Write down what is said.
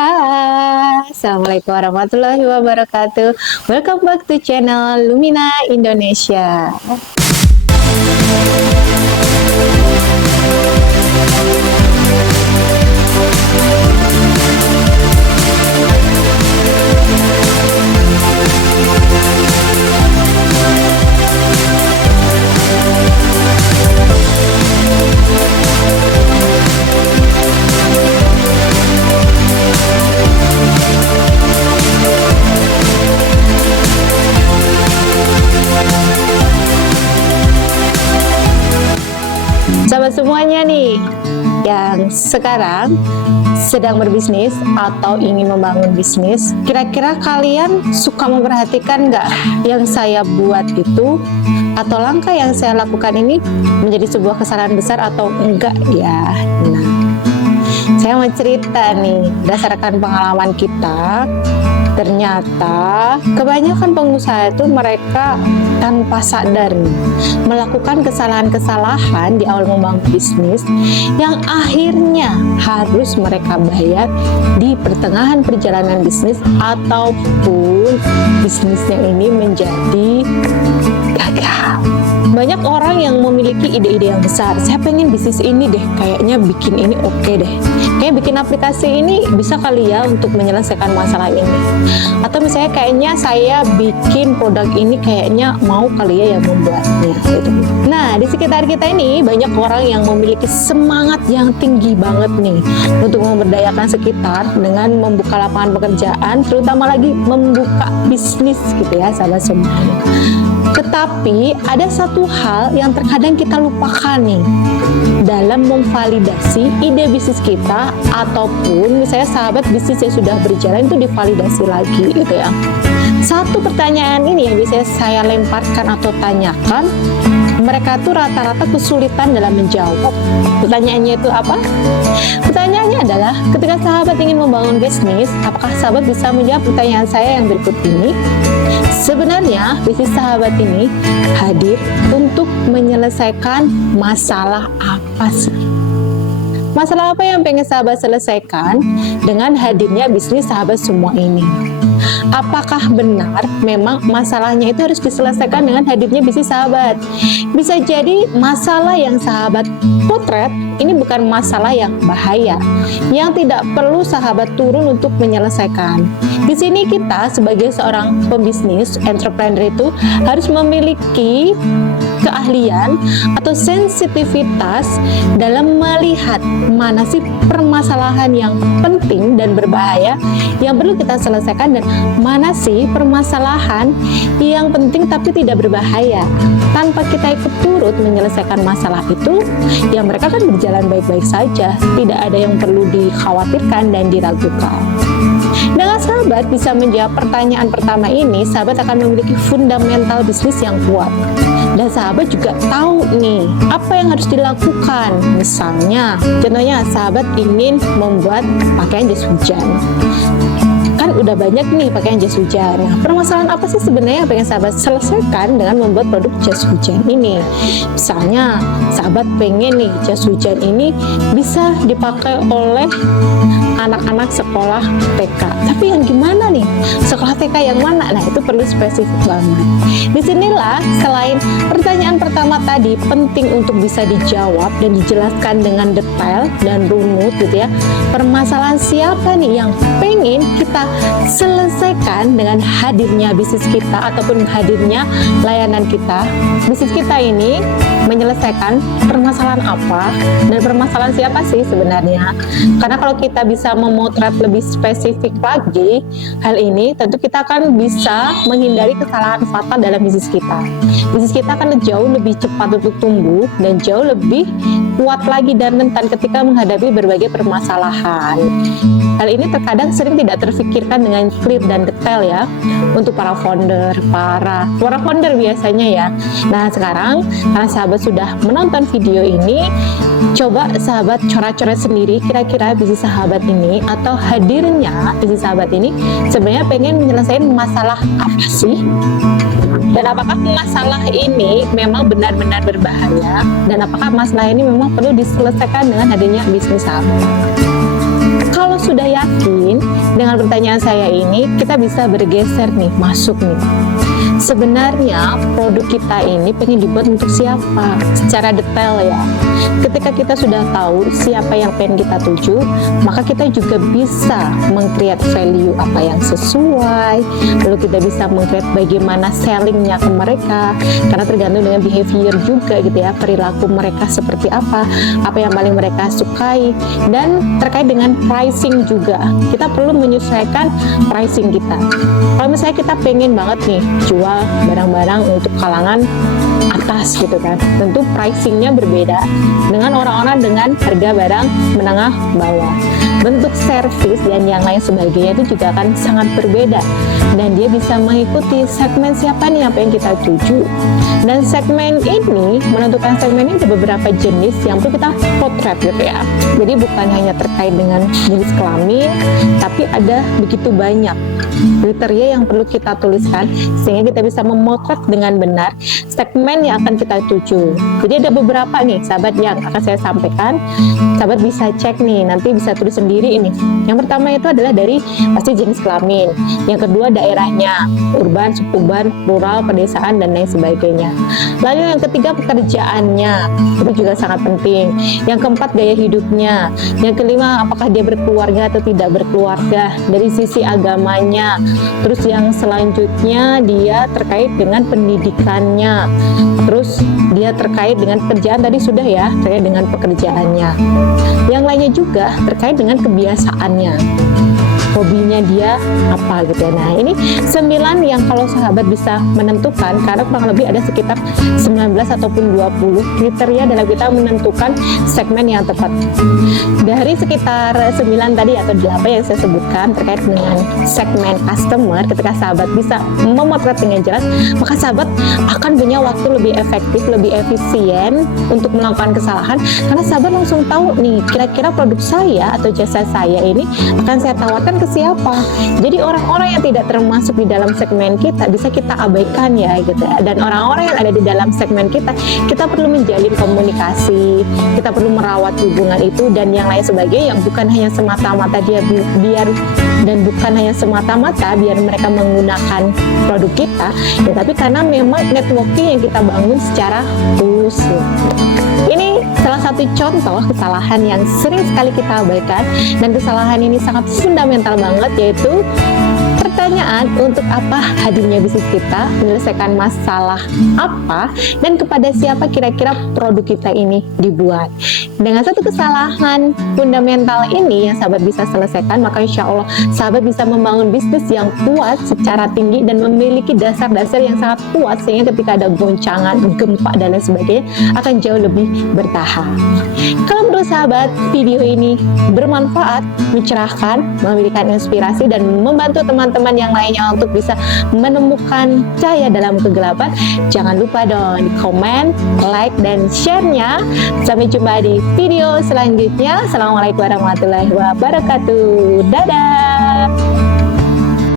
Hai, Assalamualaikum warahmatullahi wabarakatuh. Welcome back to channel Lumina Indonesia. Sahabat semuanya nih, yang sekarang sedang berbisnis atau ingin membangun bisnis, kira-kira kalian suka memperhatikan nggak yang saya buat itu, atau langkah yang saya lakukan ini menjadi sebuah kesalahan besar atau enggak ya? Nah, saya mau cerita nih, berdasarkan pengalaman kita, ternyata kebanyakan pengusaha itu mereka tanpa sadar melakukan kesalahan-kesalahan di awal membangun bisnis yang akhirnya harus mereka bayar di pertengahan perjalanan bisnis ataupun bisnisnya ini menjadi gagal. Banyak orang yang memiliki ide-ide yang besar. Saya pengen bisnis ini deh, kayaknya bikin ini oke deh. Kayak bikin aplikasi ini bisa kali ya untuk menyelesaikan masalah ini. Atau misalnya kayaknya saya bikin produk ini kayaknya mau kali ya yang membuatnya gitu. Nah, di sekitar kita ini banyak orang yang memiliki semangat yang tinggi banget nih untuk memberdayakan sekitar dengan membuka lapangan pekerjaan, terutama lagi membuka bisnis gitu ya sahabat semuanya. Tetapi ada satu hal yang terkadang kita lupakan nih dalam memvalidasi ide bisnis kita, ataupun misalnya sahabat bisnis yang sudah berjalan itu divalidasi lagi gitu ya. Satu pertanyaan ini yang bisa saya lemparkan atau tanyakan, mereka tuh rata-rata kesulitan dalam menjawab. Pertanyaannya itu apa? Pertanyaannya adalah, ketika sahabat ingin membangun bisnis, apakah sahabat bisa menjawab pertanyaan saya yang berikut ini? Sebenarnya bisnis sahabat ini hadir untuk menyelesaikan masalah apa sih? Masalah apa yang pengen sahabat selesaikan dengan hadirnya bisnis sahabat semua ini? Apakah benar memang masalahnya itu harus diselesaikan dengan hadirnya bisnis sahabat? Bisa jadi masalah yang sahabat potret ini bukan masalah yang bahaya, yang tidak perlu sahabat turun untuk menyelesaikan. Di sini kita sebagai seorang pembisnis, entrepreneur itu harus memiliki keahlian atau sensitivitas dalam melihat mana sih permasalahan yang penting dan berbahaya yang perlu kita selesaikan, dan mana sih permasalahan yang penting tapi tidak berbahaya. Tanpa kita ikut turut menyelesaikan masalah itu, ya mereka kan berjalan baik-baik saja, tidak ada yang perlu dikhawatirkan dan diragukan. Dengan sahabat bisa menjawab pertanyaan pertama ini, sahabat akan memiliki fundamental bisnis yang kuat. Dan sahabat juga tahu nih apa yang harus dilakukan. Misalnya, contohnya sahabat ingin membuat pakaian jas hujan. Kan udah banyak nih pakaian jas hujan. Nah, permasalahan apa sih sebenarnya yang pengen sahabat selesaikan dengan membuat produk jas hujan ini? Misalnya, sahabat pengen nih jas hujan ini bisa dipakai oleh anak-anak sekolah TK. Tapi yang gimana nih? Sekolah TK yang mana? Nah, itu perlu spesifik banget. Disinilah selain pertanyaan pertama tadi penting untuk bisa dijawab dan dijelaskan dengan detail dan runut gitu ya. Permasalahan siapa nih yang pengen kita selesaikan dengan hadirnya bisnis kita ataupun hadirnya layanan kita? Bisnis kita ini menyelesaikan permasalahan apa dan permasalahan siapa sih sebenarnya? Karena kalau kita bisa memotret lebih spesifik lagi hal ini, tentu kita akan bisa menghindari kesalahan fatal dalam bisnis kita. Bisnis kita akan jauh lebih cepat untuk tumbuh dan jauh lebih kuat lagi dan rentan ketika menghadapi berbagai permasalahan. Hal ini terkadang sering tidak terfikirkan dengan clear dan detail ya untuk para founder biasanya ya. Nah, sekarang karena sahabat sudah menonton video ini, coba sahabat coret-coret sendiri kira-kira bisnis sahabat ini atau hadirnya bisnis sahabat ini sebenarnya pengen menyelesaikan masalah apa sih? Dan apakah masalah ini memang benar-benar berbahaya? Dan apakah masalah ini memang perlu diselesaikan dengan adanya bisnis sahabat? Kalau sudah yakin dengan pertanyaan saya ini kita bisa bergeser nih, masuk nih. Sebenarnya produk kita ini pengen dibuat untuk siapa? Secara detail ya. Ketika kita sudah tahu siapa yang pengen kita tuju, maka kita juga bisa meng-create value apa yang sesuai. Lalu kita bisa meng-create bagaimana sellingnya ke mereka, karena tergantung dengan behavior juga gitu ya, perilaku mereka seperti apa yang paling mereka sukai, dan terkait dengan pricing juga. Kita perlu menyesuaikan pricing kita. Kalau misalnya kita pengen banget nih jual barang-barang untuk kalangan atas gitu kan, tentu pricingnya berbeda dengan orang-orang dengan harga barang menengah bawah. Bentuk servis dan yang lain sebagainya itu juga akan sangat berbeda, dan dia bisa mengikuti segmen siapa nih apa yang kita tuju. Dan segmen ini, menentukan segmen ini ada beberapa jenis yang perlu kita potret gitu ya. Jadi bukan hanya terkait dengan jenis kelamin, tapi ada begitu banyak kriteria yang perlu kita tuliskan sehingga kita bisa memotret dengan benar segmen yang akan kita tuju. Jadi ada beberapa nih sahabat yang akan saya sampaikan. Sahabat bisa cek nih, nanti bisa tulis sendiri ini. Yang pertama itu adalah dari pasti jenis kelamin. Yang kedua daerahnya, urban, suburban, rural, pedesaan, dan lain sebagainya. Lalu yang ketiga pekerjaannya, itu juga sangat penting. Yang keempat gaya hidupnya. Yang kelima apakah dia berkeluarga atau tidak berkeluarga. Dari sisi agamanya. Terus yang selanjutnya dia terkait dengan pendidikannya. Terus dia terkait dengan pekerjaan, tadi sudah ya, terkait dengan pekerjaannya. Yang lainnya juga terkait dengan kebiasaannya, hobinya dia apa gitu. Nah ini 9 yang kalau sahabat bisa menentukan, karena kurang lebih ada sekitar 19 ataupun 20 kriteria dalam kita menentukan segmen yang tepat. Dari sekitar 9 tadi atau 8 yang saya sebutkan terkait dengan segmen customer, ketika sahabat bisa memotret dengan jelas, maka sahabat akan punya waktu lebih efektif, lebih efisien untuk melakukan kesalahan, karena sahabat langsung tahu nih kira-kira produk saya atau jasa saya ini akan saya tawarkan ke siapa. Jadi orang-orang yang tidak termasuk di dalam segmen kita bisa kita abaikan ya gitu ya. Dan orang-orang yang ada di dalam segmen kita perlu menjalin komunikasi, kita perlu merawat hubungan itu dan yang lain sebagainya, yang bukan hanya semata-mata dia biar dan bukan hanya semata-mata biar mereka menggunakan produk kita, ya, tapi karena memang networking yang kita bangun secara tulus. Ini salah satu contoh kesalahan yang sering sekali kita abaikan, dan kesalahan ini sangat fundamental banget, yaitu pertanyaan untuk apa hadirnya bisnis kita, menyelesaikan masalah apa, dan kepada siapa kira-kira produk kita ini dibuat. Dengan satu kesalahan fundamental ini yang sahabat bisa selesaikan, maka insya Allah sahabat bisa membangun bisnis yang kuat secara tinggi dan memiliki dasar-dasar yang sangat kuat, sehingga ketika ada goncangan, gempa, dan lain sebagainya akan jauh lebih bertahan. Kalau menurut sahabat video ini bermanfaat, mencerahkan, memberikan inspirasi, dan membantu teman-teman yang lainnya untuk bisa menemukan cahaya dalam kegelapan, jangan lupa dong di komen, like, dan share-nya. Sampai jumpa di video selanjutnya. Assalamualaikum warahmatullahi wabarakatuh. Dadah.